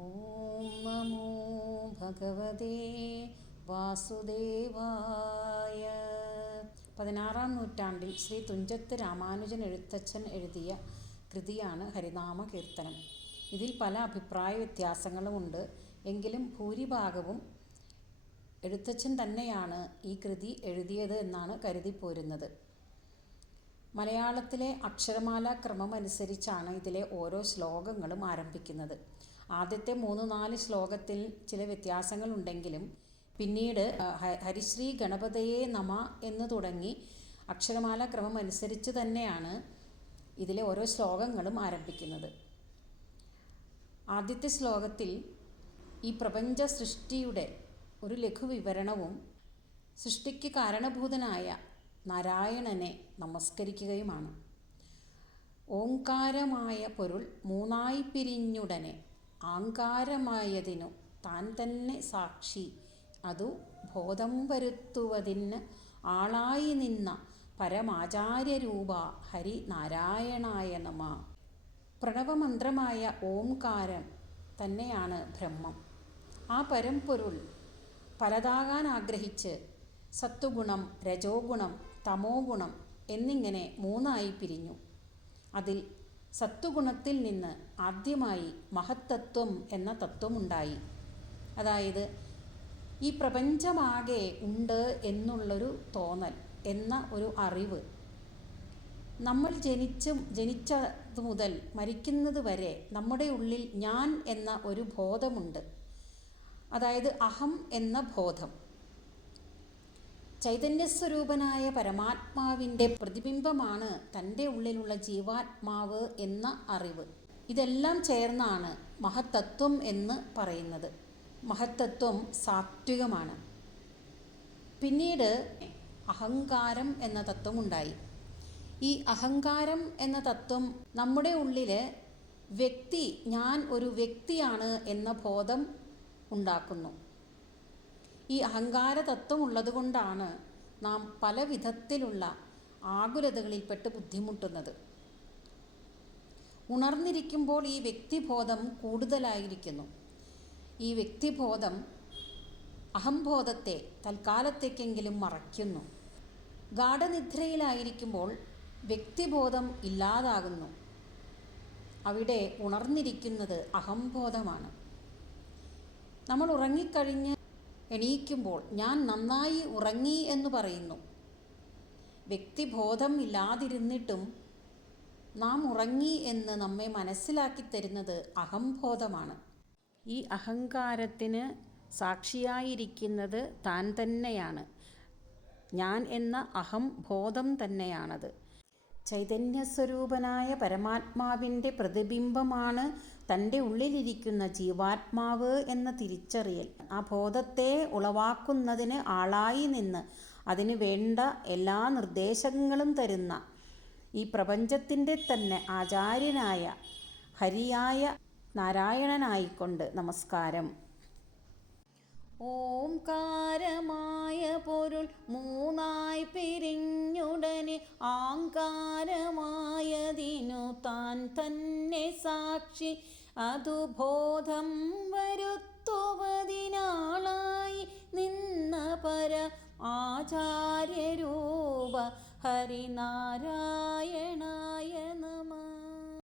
ഓം നമോ ഭഗവതേ വാസുദേവായ. 16-ാം നൂറ്റാണ്ടിൽ ശ്രീ തുഞ്ചത്ത് രാമാനുജൻ എഴുത്തച്ഛൻ എഴുതിയ കൃതിയാണ് ഹരിനാമ കീർത്തനം. ഇതിൽ പല അഭിപ്രായ വ്യത്യാസങ്ങളുമുണ്ട്. എങ്കിലും ഭൂരിഭാഗവും എഴുത്തച്ഛൻ തന്നെയാണ് ഈ കൃതി എഴുതിയത് എന്നാണ് കരുതിപ്പോരുന്നത്. മലയാളത്തിലെ അക്ഷരമാല ക്രമം അനുസരിച്ചാണ് ഇതിലെ ഓരോ ശ്ലോകങ്ങളും ആരംഭിക്കുന്നത്. ആദ്യത്തെ 3-4 ശ്ലോകത്തിൽ ചില വ്യത്യാസങ്ങളുണ്ടെങ്കിലും പിന്നീട് ഹരിശ്രീ ഗണപതയേ നമ എന്ന് തുടങ്ങി അക്ഷരമാല ക്രമം അനുസരിച്ച് തന്നെയാണ് ഇതിലെ ഓരോ ശ്ലോകങ്ങളും ആരംഭിക്കുന്നത്. ആദ്യത്തെ ശ്ലോകത്തിൽ ഈ പ്രപഞ്ച സൃഷ്ടിയുടെ ഒരു ലഘുവിവരണവും സൃഷ്ടിക്ക് കാരണഭൂതനായ നാരായണനെ നമസ്കരിക്കുകയുമാണ്. ഓംകാരമായ പൊരുൾ മൂന്നായി പിരിഞ്ഞുടനെ ആങ്കാരമായതിനു താൻ തന്നെ സാക്ഷി അതു ബോധം വരുത്തുവതിന് ആളായി നിന്ന പരമാചാര്യരൂപ ഹരി നാരായണായ നമ. പ്രണവമന്ത്രമായ ഓംകാരം തന്നെയാണ് ബ്രഹ്മം. ആ പരമ്പൊരുൾ പലതാകാൻ ആഗ്രഹിച്ച് സത്വഗുണം, രജോഗുണം, തമോ ഗുണം എന്നിങ്ങനെ 3ആയി പിരിഞ്ഞു. അതിൽ സത്വഗുണത്തിൽ നിന്ന് ആദ്യമായി മഹത്തത്വം എന്ന തത്വമുണ്ടായി. അതായത് ഈ പ്രപഞ്ചമാകെ ഉണ്ട് എന്നുള്ളൊരു തോന്നൽ, എന്ന ഒരു അറിവ്. നമ്മൾ ജനിച്ചതു മുതൽ മരിക്കുന്നത് വരെ നമ്മുടെ ഉള്ളിൽ ഞാൻ എന്ന ഒരു ബോധമുണ്ട്. അതായത് അഹം എന്ന ബോധം. ചൈതന്യസ്വരൂപനായ പരമാത്മാവിൻ്റെ പ്രതിബിംബമാണ് തൻ്റെ ഉള്ളിലുള്ള ജീവാത്മാവ് എന്ന അറിവ്. ഇതെല്ലാം ചേർന്നാണ് മഹത്തത്വം എന്ന് പറയുന്നത്. മഹത്തത്വം സാത്വികമാണ്. പിന്നീട് അഹങ്കാരം എന്ന തത്വമുണ്ടായി. ഈ അഹങ്കാരം എന്ന തത്വം നമ്മുടെ ഉള്ളിൽ വ്യക്തി, ഞാൻ ഒരു വ്യക്തിയാണ് എന്ന ബോധം ഉണ്ടാക്കുന്നു. ഈ അഹങ്കാര തത്വം ഉള്ളതുകൊണ്ടാണ് നാം പല വിധത്തിലുള്ള ആകുലതകളിൽപ്പെട്ട് ബുദ്ധിമുട്ടുന്നത്. ഉണർന്നിരിക്കുമ്പോൾ ഈ വ്യക്തിബോധം കൂടുതലായിരിക്കുന്നു. ഈ വ്യക്തിബോധം അഹംബോധത്തെ തൽക്കാലത്തേക്കെങ്കിലും മറയ്ക്കുന്നു. ഗാഢനിദ്രയിലായിരിക്കുമ്പോൾ വ്യക്തിബോധം ഇല്ലാതാകുന്നു. അവിടെ ഉണർന്നിരിക്കുന്നത് അഹംബോധമാണ്. നമ്മൾ ഉറങ്ങിക്കഴിഞ്ഞ് എണീക്കുമ്പോൾ ഞാൻ നന്നായി ഉറങ്ങി എന്ന് പറയുന്നു. വ്യക്തിബോധം ഇല്ലാതിരുന്നിട്ടും നാം ഉറങ്ങി എന്ന് നമ്മെ മനസ്സിലാക്കി തരുന്നത് അഹംബോധമാണ്. ഈ അഹങ്കാരത്തിന് സാക്ഷിയായിരിക്കുന്നത് താൻ തന്നെയാണ്. ഞാൻ എന്ന അഹംബോധം തന്നെയാണത്. ചൈതന്യസ്വരൂപനായ പരമാത്മാവിൻ്റെ പ്രതിബിംബമാണ് തൻ്റെ ഉള്ളിലിരിക്കുന്ന ജീവാത്മാവ് എന്ന തിരിച്ചറിയൽ. ആ ബോധത്തെ ഉളവാക്കുന്നതിന് ആളായി നിന്ന് അതിന് വേണ്ട എല്ലാ നിർദ്ദേശങ്ങളും തരുന്ന ഈ പ്രപഞ്ചത്തിൻ്റെ തന്നെ ആചാര്യനായ ഹരിയായ നാരായണനായിക്കൊണ്ട് നമസ്കാരം. ഓംകാരമായ പൊരുൾ 3ആയി പിരിഞ്ഞുടനെ ആങ്കാരമായതിനു താൻ തന്നെ സാക്ഷി അതു ബോധം വരുത്തുവതിനാളായി നിന്ന പര ആചാര്യരൂപ ഹരിനാരായണായ നമഃ.